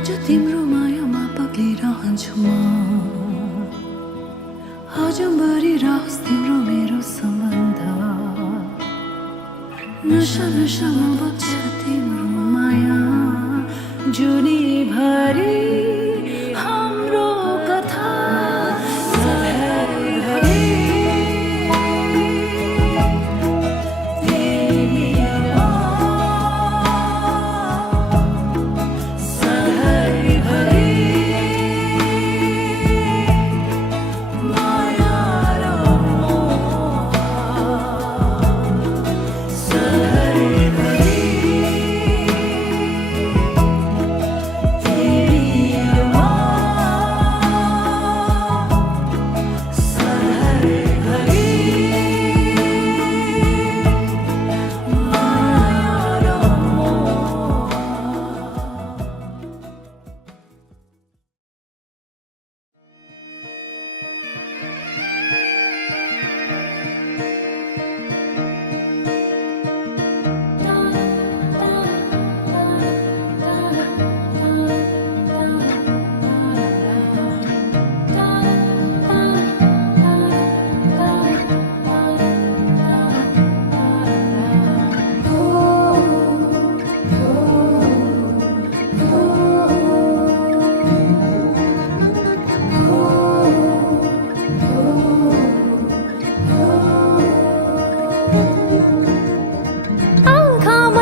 आज तिम्रो मायामा पग्लिरहन्छु म आजभरि रहोस् तिम्रो मेरो सम्बन्ध नशा नशामा बग्छ तिम्रो माया जुनीभरि हाम्रो कथा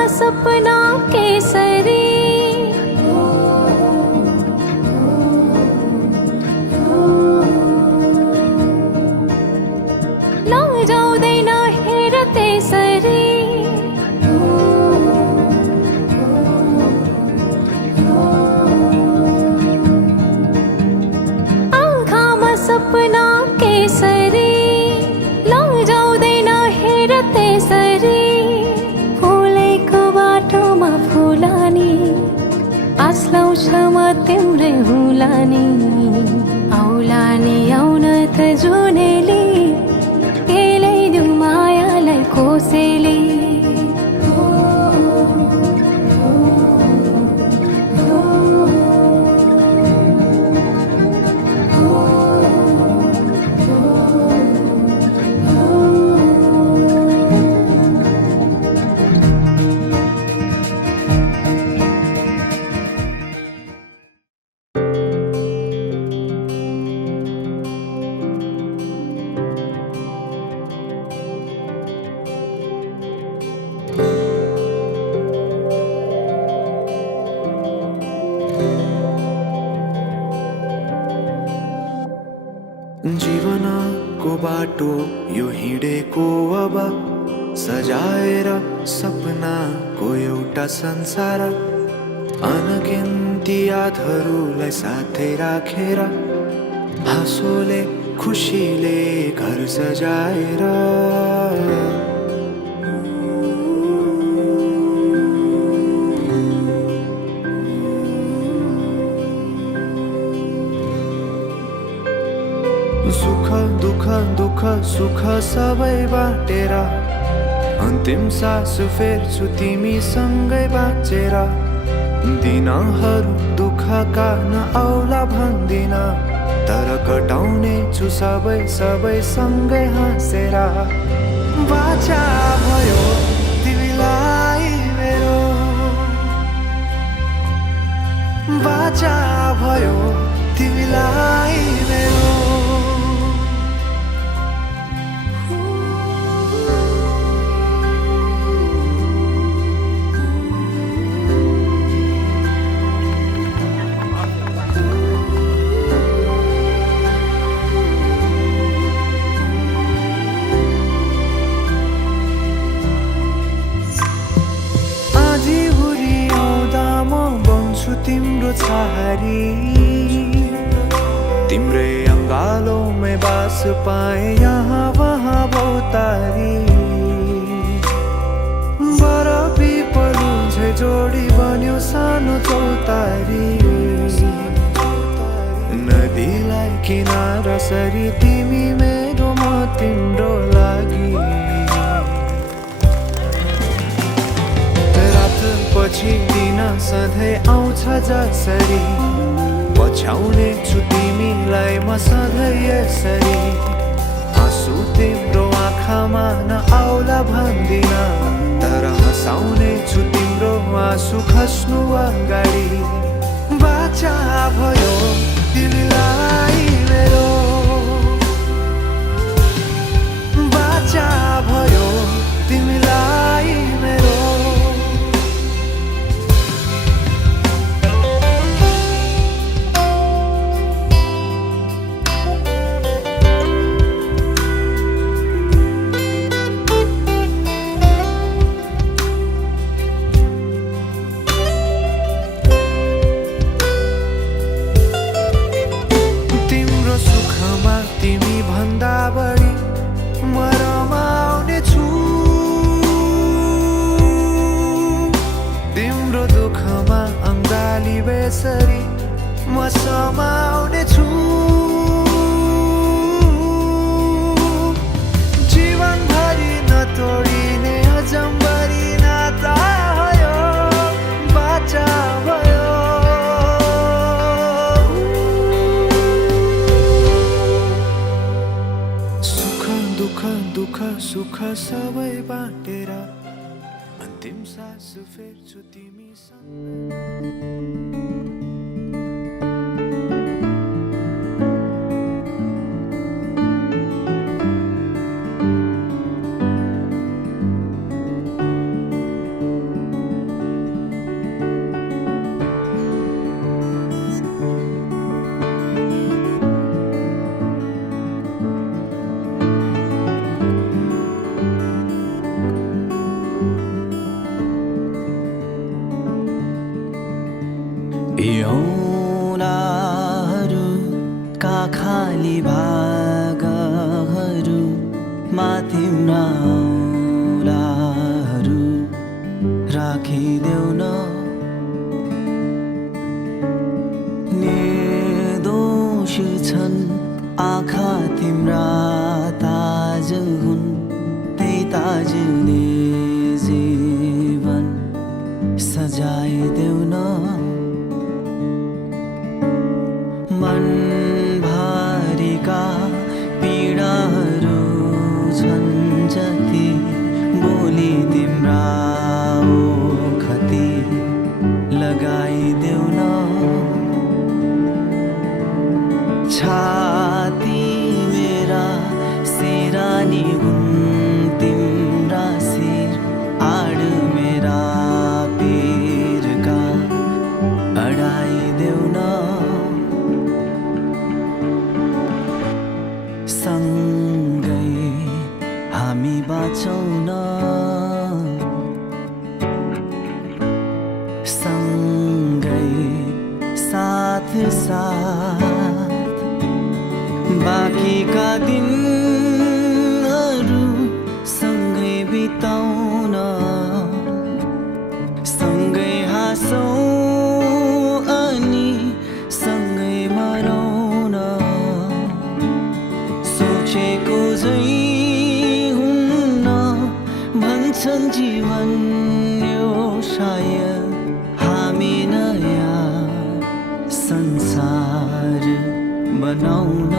सपना केसरी लजाउँदैन हेर त्यसरी आँखामा सपना केसरी लजाउँदैन हेर त्यसरी फुलानी आस लाउँछ म तिम्रै हुलानी औलानी आउन त जुनेली केलाइदिउ मायालाई कोसेली जीवनको बाटो यो हिँडेको अब सजाएर सपनाको एउटा संसार अनगिन्ती यादहरूलाई साथै राखेर हाँसोले खुसीले घर सजाएर सुख दुःख दुःख सुख सबै बाटेर अन्तिम सास फेर्छु तिमीसँगै बाँचेर दिनहरू दुःखका नआउला भन्दिन तर कटाउने छु सबै सबै सँगै हाँसेर बाचा भयो तिमीलाई मेरो बाचा भयो तिमीलाई मेरो तिम्रो छहारी तिम्रै अङ्गालोमै बास पाए यहाँ वहाँ बहुतारी बरफी पलु झै जोडी बन्यो सानो चौतारी नदीलाई किनारा सरी तिमी मेरो म तिम्रो लागि रात पछि दिन सधैँ आउँछ जसरी पछ्याउने छु तिमीलाई म सधैँ यसरी आँसु तिम्रो आँखामा नआउला भन्दिन तर हँसाउने छु तिम्रो आँसु खस्नु अगाडि बाचा भयो तिमीलाई मेरो बाचा भयो तिमीलाई मेरो तिमी भन्दा बढी म रमाउने छु तिम्रो दुःखमा अङ्गाली बेसरी म समाउने छु जीवनभरि नतोडिने अजम्बरी नाता भयो बाचा भयो दुःख सुख सबै बाँडेर अन्तिम सास फेर्छु यौनाहरूका खाली भागहरूमा तिम्रा औँलाहरू राखिदेऊ न निर्दोष छन् आँखा तिम्रा ताज हुन् त्यही ताजले जीवन सजाइदेऊ न मनभरिका पीडाहरू छन् जति बोली तिम्रा ओखती लगाइदेऊ न छाती मेरा सिरानी हुन् तिम्रा शिर आड मेरा पिरका अडाइदेऊ न सँगै हामी बाँचौँ न सँगै साथ साथ बाँकीका दिनहरू सँगै बिताउन सँगै हाँसौँ अनि सँगै मरौँ सोचेको झै हुन्न भन्छन् जीवन यो सायद हामी नयाँ संसार बनाउन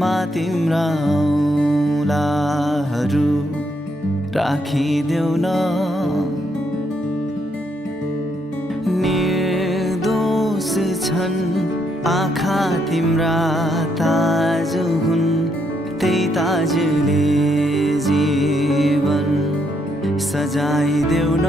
मा तिम्रा औँलाहरू राखिदेऊ न निर्दोष छन् आँखा तिम्रा ताजु हुन् त्यही ताजले जीवन सजाइदेऊ न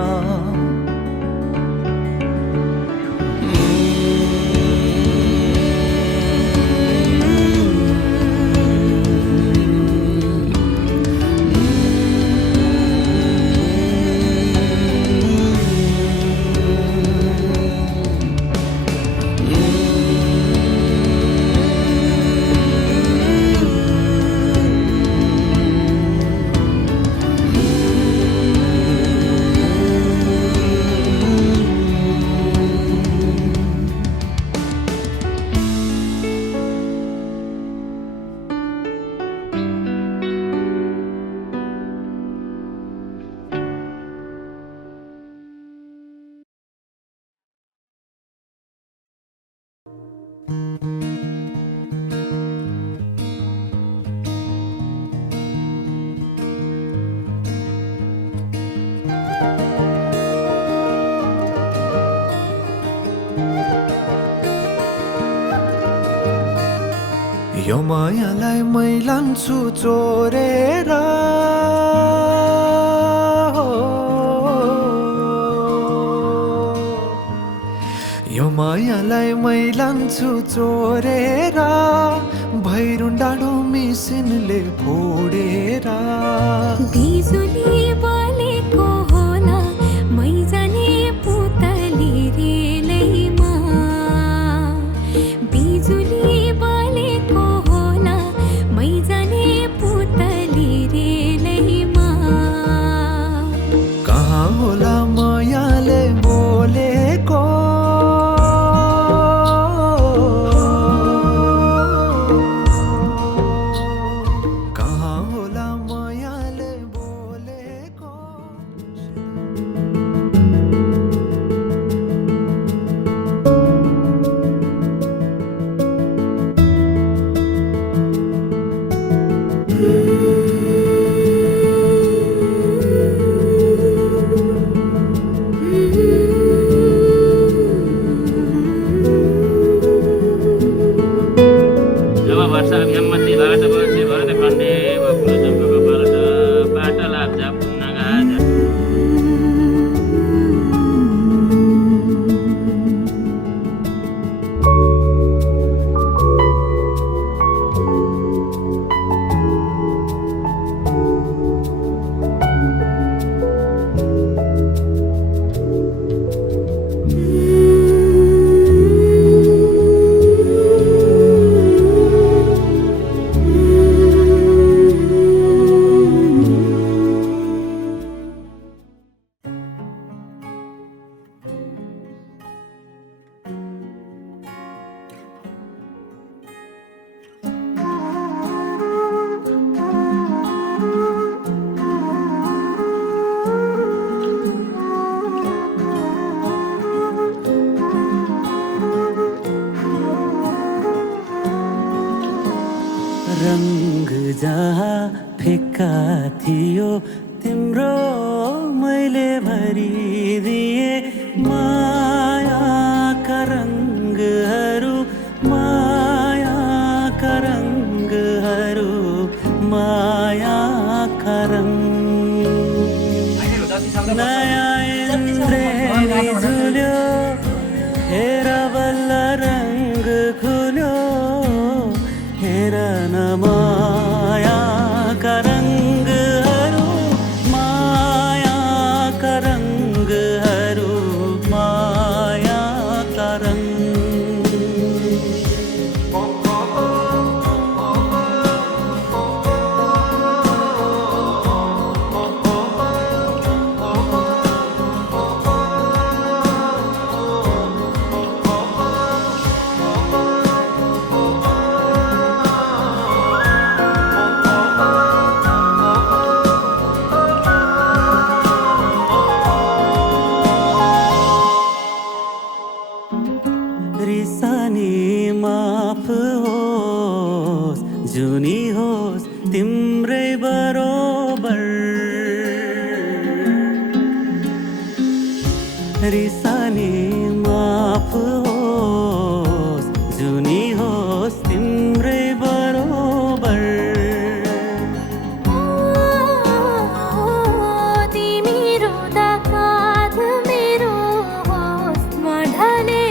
यो मायालाई मै लान्छु चोरेर यो मायालाई मै लान्छु चोरेर भैरुन डाँडो मिसिनले फोडेर बिजुली बलेको होला मै जाने पुतली रेलैमा बिजुली बलेको होला मै जाने पुतली रेलैमा कहाँ होला मायाले बोलेको रंग जहाँ फिक्का थियो तिम्रो मैले भरिदिए मायाका रंगहरू मायाका रंगहरू मायाका रंग नयाँ इन्द्रेणी झुल्यो हेर बल्ल रंग खुल्यो हेर न मायाका रंगहरू मायाका रंगहरू मायाका रंग जुनी होस् तिम्रै बरोबर रिसानी माफ होस् जुनी होस् तिम्रै बरोबर तिमी रुँदा काँध मेरो होस् म ढले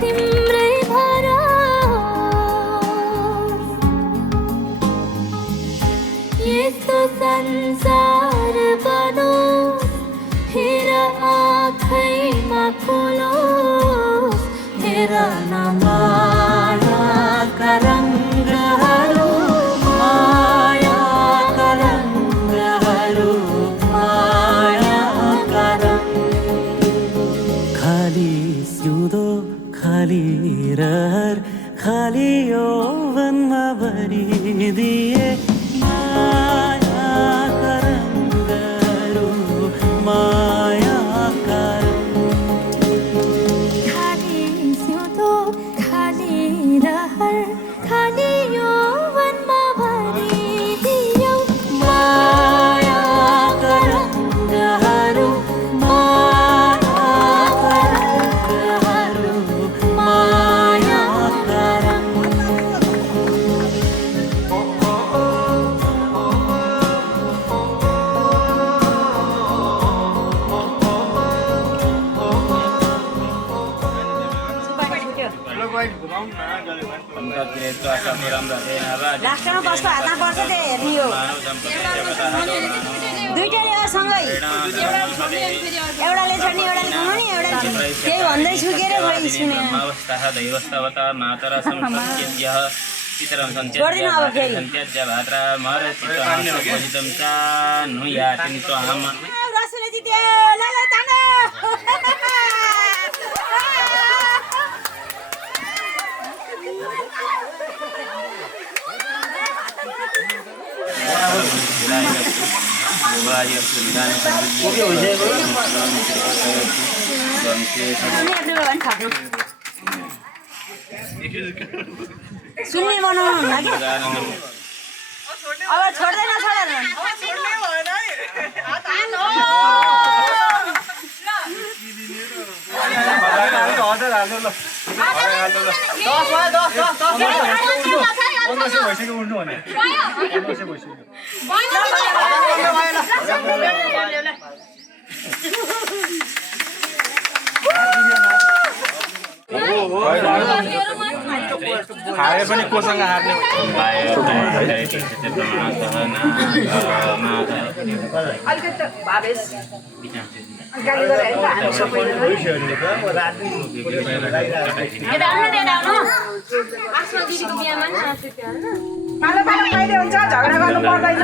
तिम्रै भर यस्तो संसार बनोस् हेर आँखैमा खोलोस् हेर न मायाका रङ्गहरू मायाका रङ्गहरू मायाका रङ्ग खाली सिउँदो खाली रहर खाली यौवनमा भरिदिए मायाका रङ्गहरू मायाका खाली सिउँदो खाली रहर खाली यौवनमा भरिदियौ मायाका रङ्गहरू मायाका रङ्गहरू मायाका लास्टमा बस्नु हातमा पर्छ त्यो हेर्ने हो दुईटैले हो सँगै एउटाले छोड्ने एउटाले घुमाउने एउटाले त्यही भन्दैछु के रे भाइ सुने छोडिदिनु अब फेरि रसुले जित्यो ल ल तानो सुन्ने बनाउनु हुन्न कि अब छोड्दैन छोडेर खाए पनि कोसँग हार्ने झगडा गर्नु पर्दैन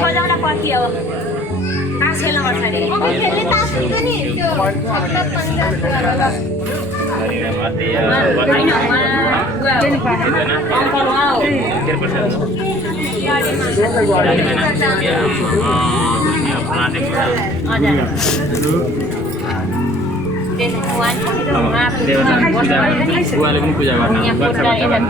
खोजाउन पर्थ्यो अब तास खेल्न पर्छ बुवाले पनि पूजा गर्न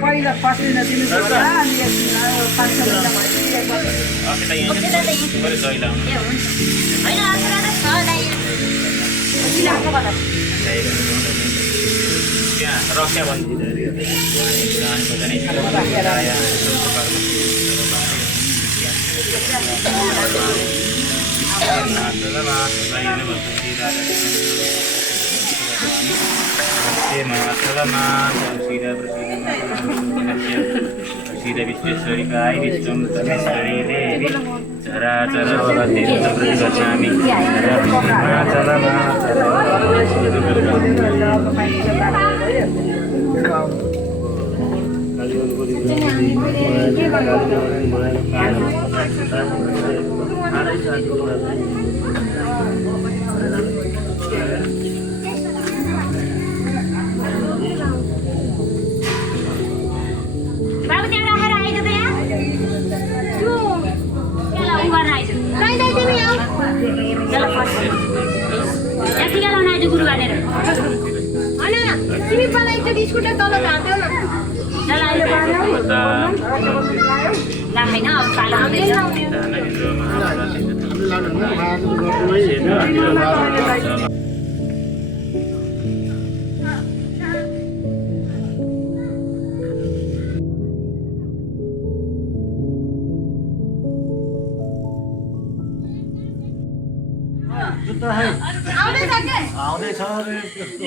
पहिला फर्स्ट दिन दिनुपर्छ अनि 500 महिना रक्षा Sida Visveswari Kai Vishnu Parmeswari Devi Chara बाबु त्यहाँ राखेर आइज त यहाँ त्यो त्यसलाई उ गर्न आइज यतिका लाउन आइज गुरु गाडेर तिमी पहिला एकचोटि स्कुटर तल झार्थ्यौ न ला होइन अब पाला आउँदैछ आउँदैछ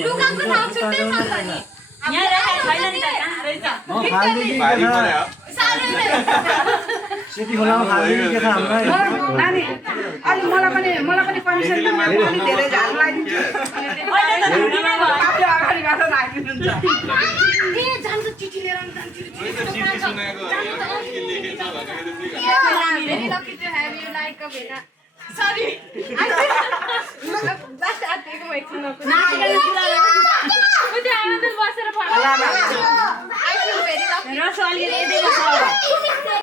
लुगाको ठाउँ छुट्टै छ नि यहाँ राखेर छैन नि त म फाल्दिदिँ सिटी खोलामा फाल्दिदिँ के छ हामीलाई नानी अलि मलाई पनि पर्मिसन त मैले अलि धेरै झार लगाइदिन्छु आफूले अगाडिबाट राखिदिनुहुन्छ जान्छ चिठी लिएर Sorry. That's at the waiting. I feel very lucky.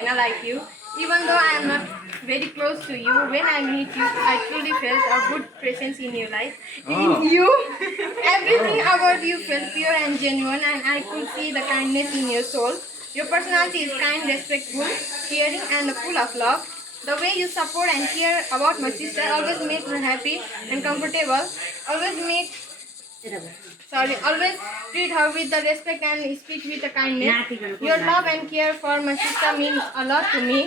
I like you. Even though I am not very close to you, when I meet you, I truly felt a good presence in your life. In you, everything about you felt pure and genuine, and I could see the kindness in your soul. Your personality is kind, respectful, caring, and full of love. The way you support and care about my sister always makes her happy and comfortable. Always treat her with the respect and speak with the kindness. Your love and care for my sister means a lot to me,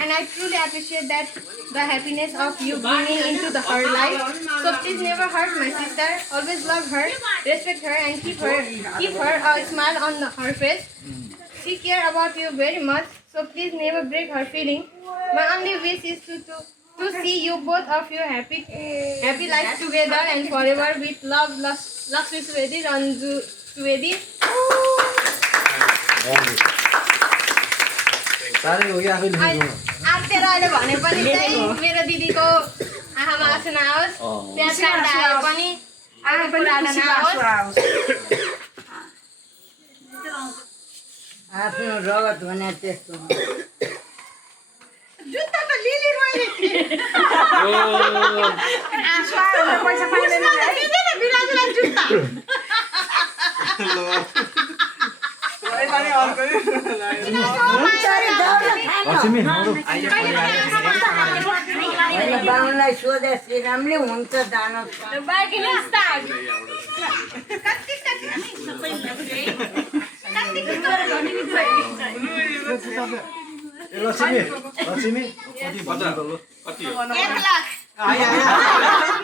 and I truly appreciate that the happiness of you bringing into her life. So please never hurt my sister. Always love her, respect her, and keep her a smile on her face. She cares about you very much, so please never break her feeling. My only wish is to see you both of you happy life together and forever with love, Lakshmi Swedi, Ranju Swedi. आत्तेर अहिले भने पनि चाहिँ मेरो दिदीको आँखामा आँसु नआओस्, प्याज काट्दा आए पनि आँखा पुरानो नआओस्। आफ्नो रगत भने त्यस्तो जुत्ता त लिली मैले आँसु आयो पैसा पाइदैन दिदैन बिराजुलाई जुत्ता बाबुलाई सोधे श्रीरामले हुन्छ जानुहोस् लक्ष्मी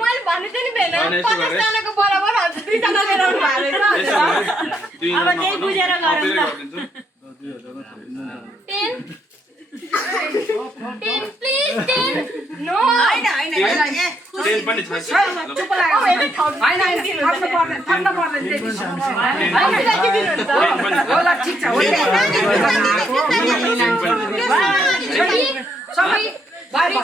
मैले भन्नु चाहिँ नि भेन 50 जनाको बराबर हुन्छ 2 जना गराउनु भएको रहेछ अब त्यही बुझेर गरौँ त 10 please 10 no हैन चुप लाग्यो हैन थप्न पर्दैन होला ठीक छ सबै बारी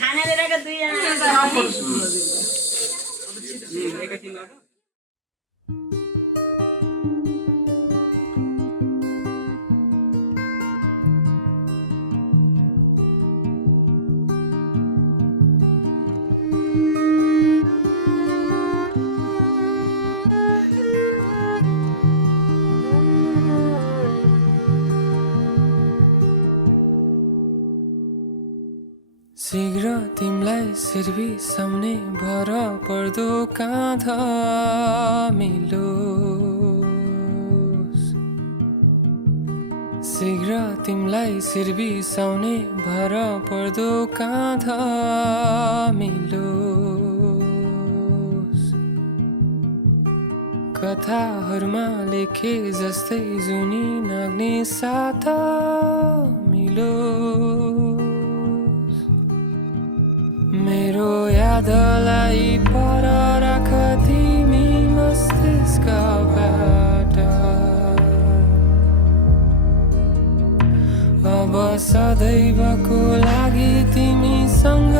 खाना लिएर 2 जना शीघ्र तिमलाई सिर्वी सामने भर पर्दो काँधा मिलोस् शीघ्र तिमलाई शिर बिसाउने भर पर्दो काँधा मिलोस् कथाहरूमा लेखे जस्तै जुनी नाग्ने साता मिलोस् मेरो यादलाई पर राख तिमी मस्तिष्कबाट अब सदैवको लागि तिमीसँग